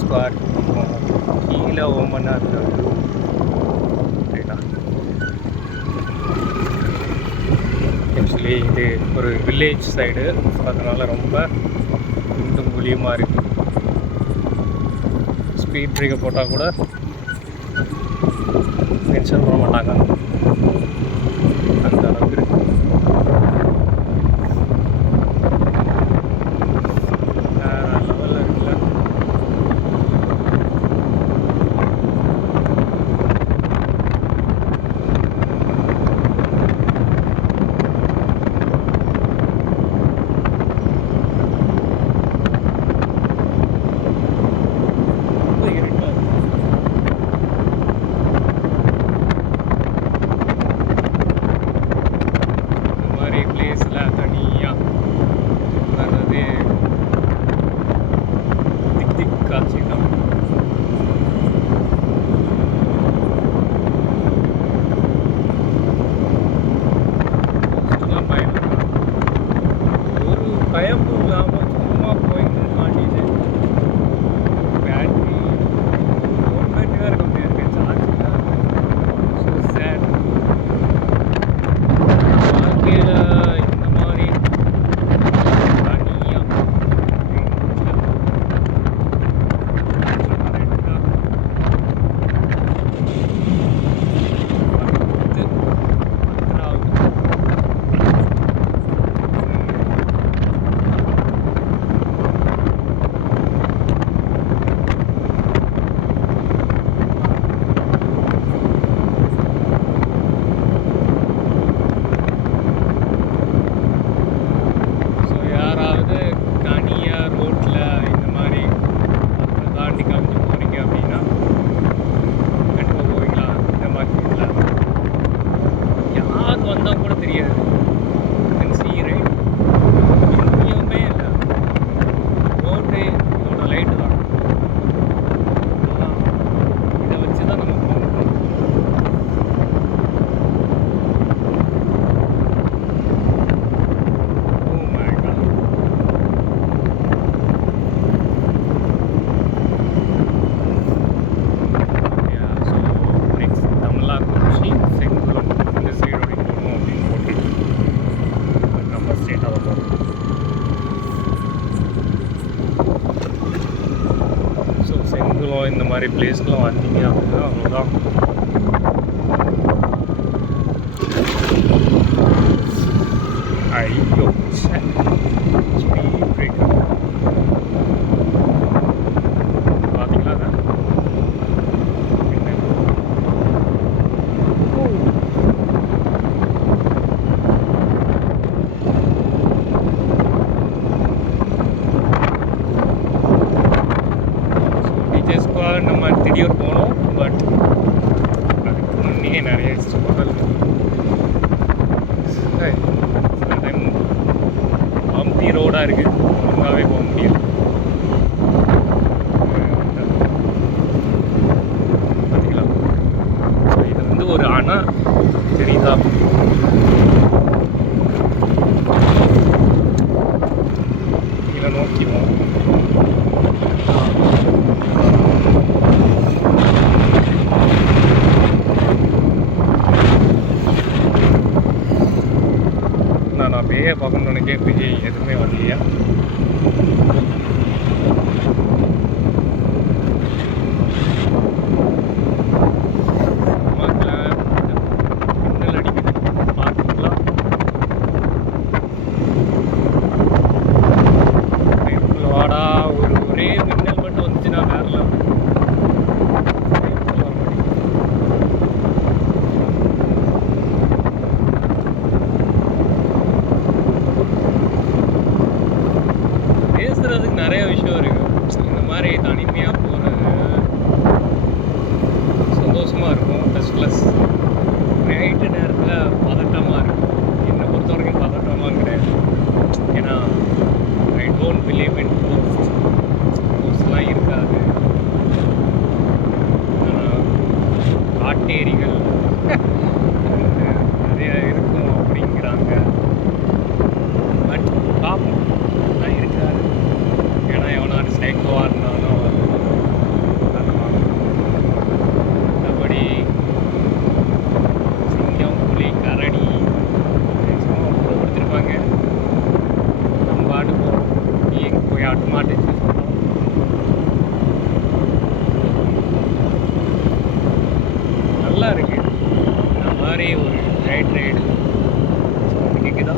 Square கீழே ஓமன்னா அந்த actually இது ஒரு வில்லேஜ் சைடு, ஸோ அதனால் ரொம்ப குண்டும் குழியுமாக இருக்குது. ஸ்பீட் பிரேக்கை போட்டால் கூட மென்ஷன் பண்ண மாட்டாங்க, அந்த அளவுக்கு இருக்குது. லெவலில் இருக்குல்ல. இந்த மாதிரி பிளேஸ்க்கெலாம் வந்தீங்க அப்படின்னா அவ்வளோதான். ஐயோ ஸ்பீட் பிரேக்கர் பார்த்தீங்களா? நம்ம திடீர் போனோம், பட் அதுக்கு முன்னே நிறைய ஸ்ட்ரகல். சில டைம் பம்பி ரோடாக இருக்குது, ஒழுங்காகவே போக முடியாது. பார்த்தீங்களா? ஸோ இது வந்து ஒரு அணை தெரியுதா? இதை நோக்கிவோம். நான் பேயை பார்க்கணுன்னு நினைக்கிறேன், பேய் எதுவுமே வரலையா? மின்னல் அடிக்குது பார்த்துக்கலாம். வாடா, ஒரே மின்னல் மட்டும் வந்துச்சுன்னா வேற லெவல். பேசுறதுக்கு நிறைய விஷயம் இருக்கு. இந்த மாதிரி தனிமையாக போகிறது சந்தோஷமாக இருக்கும். ப்ளஸ் நைட்டு நேரத்தில் பதட்டமாக இருக்கும். என்னை பொறுத்த வரைக்கும் பதட்டமாக கிடையாது. ஏன்னா ஐ டோன்ட் பிலீவ் இன் கோஸ்ட்லாம் இருக்காது. காட்டேரிகள் நிறைய இருக்கும் அப்படிங்கிறாங்க. பட் பார்ப்போம், இருக்காது. ஏன்னா எவனாலும் சைக்கோவாக இருந்தாலும் காட்ட மாட்டேச்சு. நல்லா இருக்கு இந்த மாதிரி ஒரு ரைடு சவுண்டு கேட்குதா.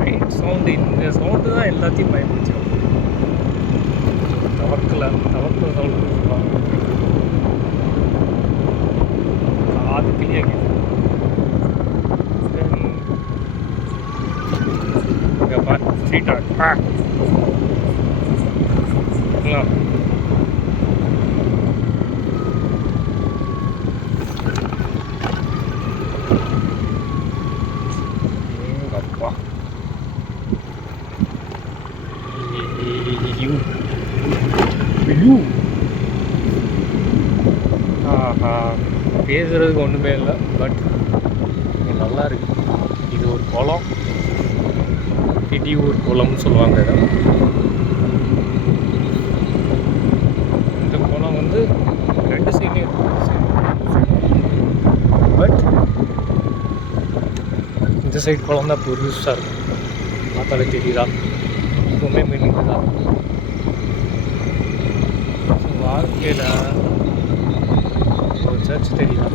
ரைட் சவுண்டு, இந்த சவுண்டு தான் எல்லாத்தையும் பயன்படுத்திடும். தவக்கல சவுண்டு சொல்லுவாங்க, காது கிளியாக கேட்குது. இங்கே பார் ஸ்ட்ரீட் ஆர்ட் அப்பா. பேசுறதுக்கு ஒன்றுமே இல்லை, பட் நல்லா இருக்கு. இது ஒரு குளம், திடீர் குளம்னு சொல்லுவாங்க. இந்த குளம் வந்து 2 சைட்லேயும் இருக்கு, பட் இந்த சைடு குளம் தான் பெருசாக இருக்கும். பார்த்தாலே தெரியுதா, எப்பவுமே மீனிங் தான். வாழ்க்கையில் ஒரு சர்ச் தெரியுதா,